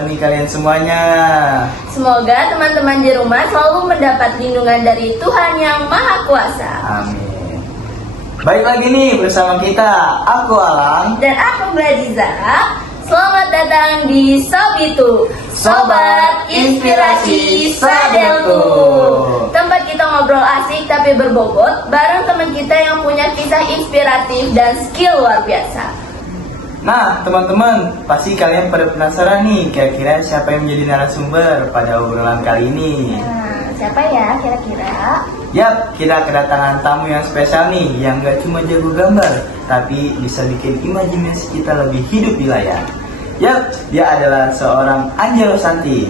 kabar nih kalian semuanya? Semoga teman-teman di rumah selalu mendapat lindungan dari Tuhan Yang Maha Kuasa. Amin. Baik lagi nih bersama kita, aku Alang dan aku Gladiza. Selamat datang di Sobitu, Sobat Inspirasi Sadelku. Tempat kita ngobrol asik tapi berbobot bareng teman kita yang punya kisah inspiratif dan skill luar biasa. Nah teman-teman, pasti kalian pada penasaran nih kira-kira siapa yang menjadi narasumber pada obrolan kali ini. Nah, siapa ya kira-kira? Yap, kita kedatangan tamu yang spesial nih, yang gak cuma jago gambar, tapi bisa bikin imajinasi kita lebih hidup di layar. Yap, dia adalah seorang Anjelo Santi,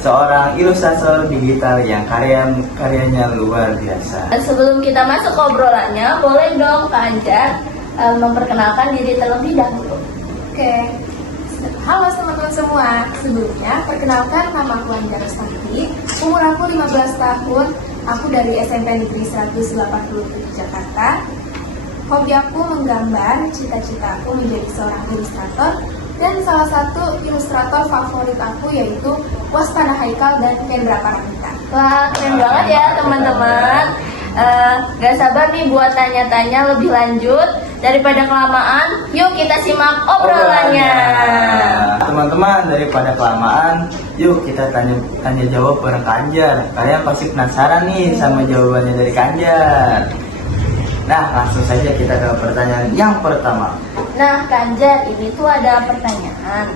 seorang ilustrator digital yang karyanya luar biasa. Sebelum kita masuk ke obrolannya, boleh dong Kak Anjar memperkenalkan diri terlebih dahulu. Oke, halo teman-teman semua. Sebelumnya, perkenalkan nama aku Anjelo Santi. Umur aku 15 tahun. Aku dari SMP Negeri 187 Jakarta. Hobi aku menggambar, cita-cita aku menjadi seorang ilustrator. Dan salah satu ilustrator favorit aku yaitu Wastana Haikal dan Kendra Paramita. Wah, keren banget ya teman-teman. Gak sabar nih buat tanya-tanya lebih lanjut. Daripada kelamaan, yuk kita simak obrolannya. Teman-teman, daripada kelamaan, yuk kita tanya jawab bareng Kak Anjar. Kalian pasti penasaran nih sama jawabannya dari Kak Anjar. Nah, langsung saja kita ke pertanyaan yang pertama. Nah, Kak Anjar, ini tuh ada pertanyaan.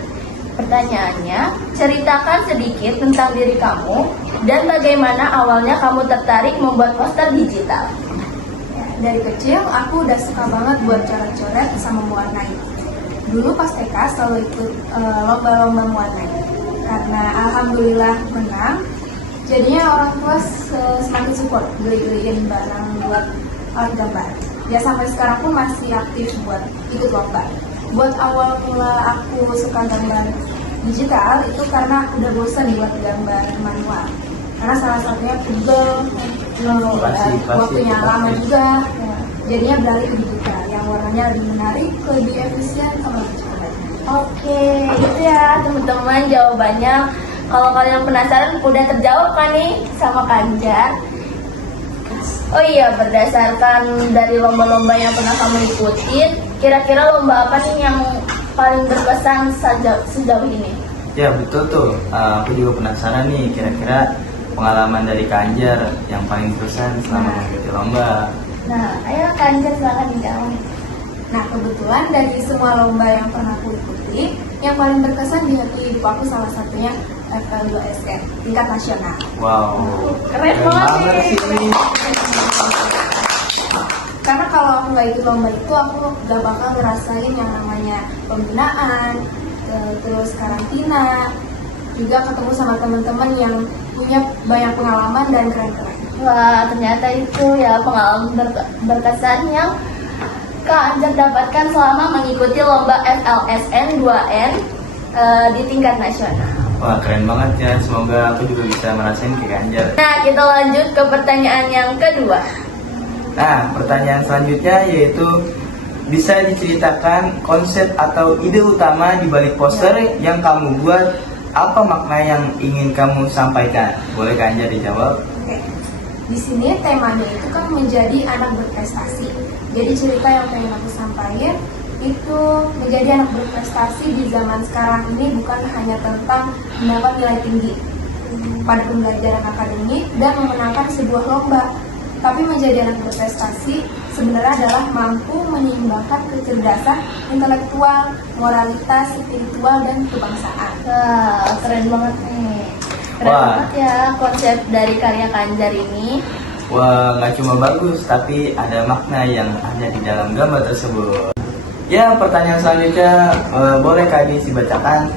Pertanyaannya, ceritakan sedikit tentang diri kamu dan bagaimana awalnya kamu tertarik membuat poster digital. Dari kecil, aku udah suka banget buat coret-coret sama mewarnai. Dulu pas TK selalu ikut lomba-lomba mewarnai. Karena alhamdulillah menang, jadinya orang tua semakin support, beli-beliin barang buat alat gambar. Ya sampai sekarang pun masih aktif buat ikut lomba. Buat awal mula aku suka gambar digital itu karena udah bosan buat gambar manual. Karena salah satunya pegel, waktunya lama juga, jadinya beralih ke digital yang warnanya lebih menarik, lebih efisien, sama lebih cepat. Oke, gitu ya teman-teman jawabannya. Kalau kalian penasaran udah terjawab kan nih sama Kak Anjar. Oh iya, berdasarkan dari lomba-lomba yang pernah kamu ikutin, kira-kira lomba apa nih yang paling berkesan sejauh ini? Ya betul tuh, aku juga penasaran nih kira-kira pengalaman dari Kak Anjar yang paling berkesan selama mengikuti lomba. Nah, ayo Kak Anjar silakan dijawab. Nah, kebetulan dari semua lomba yang pernah aku ikuti, yang paling berkesan di hati hidup aku salah satunya FL2SN, tingkat nasional. Wow, Keren banget sih. Karena kalau aku nggak ikut lomba itu, aku gak bakal ngerasain yang namanya pembinaan, terus karantina, juga ketemu sama teman-teman yang punya banyak pengalaman dan keren-keren. Wah, ternyata itu ya pengalaman berkesan yang Kak Anjar dapatkan selama mengikuti lomba FLSN 2N di tingkat nasional. Wah, keren banget ya. Semoga aku juga bisa merasain kayak Kak Anjar. Nah, kita lanjut ke pertanyaan yang kedua. Nah, pertanyaan selanjutnya yaitu bisa diceritakan konsep atau ide utama di balik poster yang kamu buat. Apa makna yang ingin kamu sampaikan? Boleh Kak Anjar dijawab? Oke. Di sini temanya itu kan menjadi anak berprestasi. Jadi cerita yang pengen aku sampaikan itu menjadi anak berprestasi di zaman sekarang ini bukan hanya tentang mendapat nilai tinggi pada pembelajaran akademik dan memenangkan sebuah lomba, tapi menjadi anak berprestasi sebenarnya adalah mampu menyeimbangkan kecerdasan intelektual, moralitas, spiritual, dan kebangsaan. Wah, keren banget nih. Keren banget ya konsep dari karya Kak Anjar ini. Wah, nggak cuma bagus, tapi ada makna yang ada di dalam gambar tersebut. Ya, pertanyaan selanjutnya boleh Kak Adi dibacakan?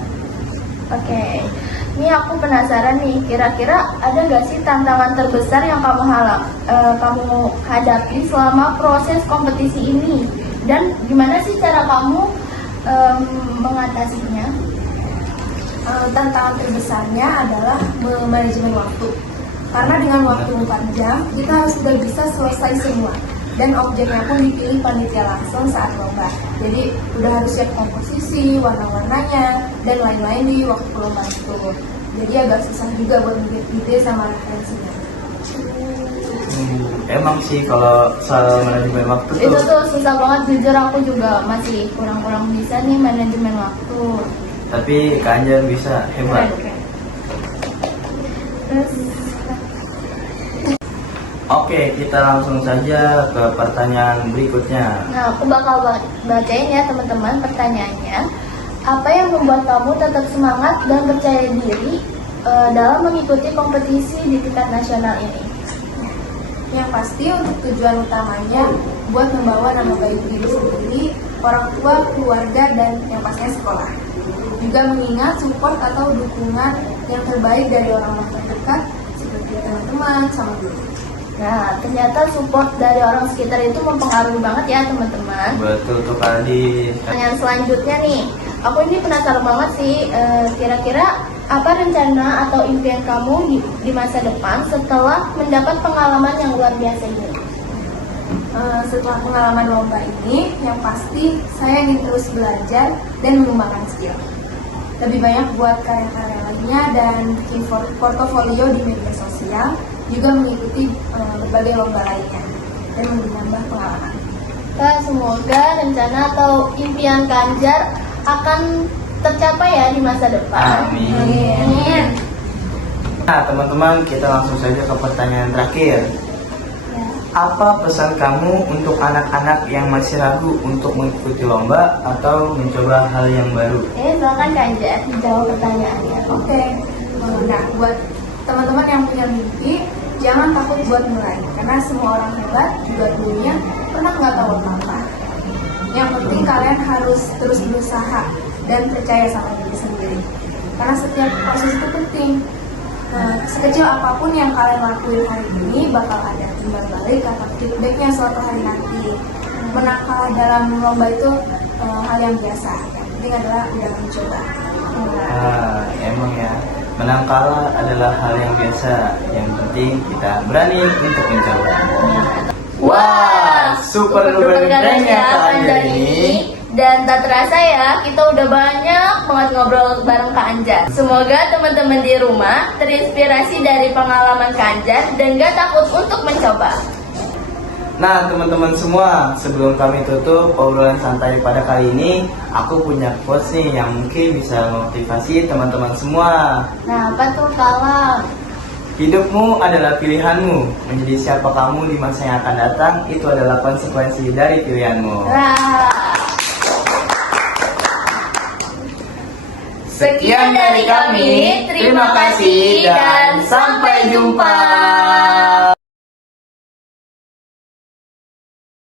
Oke, ini aku penasaran nih, kira-kira ada gak sih tantangan terbesar yang kamu hadapi selama proses kompetisi ini? Dan gimana sih cara kamu mengatasinya? Tantangan terbesarnya adalah manajemen waktu. Karena dengan waktu 4 jam, kita harus sudah bisa selesai semua. dan objeknya pun dipilih panitia langsung saat lomba. Jadi udah harus siap komposisi, warna-warnanya, dan lain-lain di waktu lomba itu. Jadi agak susah juga buat bikin ide sama referensinya. Emang sih kalau soal manajemen waktu Itu tuh, tuh susah banget, jujur aku juga masih kurang-kurang bisa nih manajemen waktu. tapi Kak Anjar bisa, hebat. Keren. Terus Oke, kita langsung saja ke pertanyaan berikutnya. nah, aku bakal bacain ya teman-teman pertanyaannya. Apa yang membuat kamu tetap semangat dan percaya diri dalam mengikuti kompetisi di tingkat nasional ini? Yang pasti untuk tujuan utamanya buat membawa nama baik diri sendiri, orang tua, keluarga, dan yang pastinya sekolah. Juga mengingat support atau dukungan yang terbaik dari orang-orang terdekat seperti teman-teman sama guru. Nah, ternyata support dari orang sekitar itu mempengaruhi banget ya teman-teman. Betul tuh Kak Aldi. Pertanyaan selanjutnya nih, aku ini penasaran banget sih, kira-kira apa rencana atau impian kamu di masa depan setelah mendapat pengalaman yang luar biasa ini? Setelah pengalaman lomba ini, yang pasti saya ingin terus belajar dan mengembangkan skill. Lebih banyak buat karya-karya lainnya dan bikin portofolio di media sosial, juga mengikuti berbagai lomba lainnya dan menambah pengalaman. Nah, semoga rencana atau impian Kanjar akan tercapai ya di masa depan. Amin. Nah teman-teman, kita langsung saja ke pertanyaan terakhir. Ya. Apa pesan kamu untuk anak-anak yang masih ragu untuk mengikuti lomba atau mencoba hal yang baru? Silakan Kanjar dijawab pertanyaannya. Oke, nah buat teman-teman yang punya mimpi, jangan takut buat mulai, karena semua orang hebat juga dulunya pernah nggak tahu apa-apa. Yang penting kalian harus terus berusaha dan percaya sama diri sendiri, karena setiap proses itu penting. Sekecil apapun yang kalian lakuin hari ini bakal ada timbal balik atau feedbacknya suatu hari nanti. Menang kalah dalam lomba itu hal yang biasa. Yang penting adalah udah mencoba. Emang ya, menang kalah adalah hal yang biasa. Yang penting kita berani untuk mencoba. Wah, super duper keren ya Kak Anjar ini. Dan tak terasa ya, kita udah banyak banget ngobrol bareng Kak Anjar. Semoga teman-teman di rumah terinspirasi dari pengalaman Kak Anjar dan gak takut untuk mencoba. Nah teman-teman semua, sebelum kami tutup obrolan santai pada kali ini, aku punya quotes nih yang mungkin bisa memotivasi teman-teman semua. Nah, apa tuh kalam? Hidupmu adalah pilihanmu. Menjadi siapa kamu di masa yang akan datang, itu adalah konsekuensi dari pilihanmu. Sekian dari kami, terima kasih dan sampai jumpa.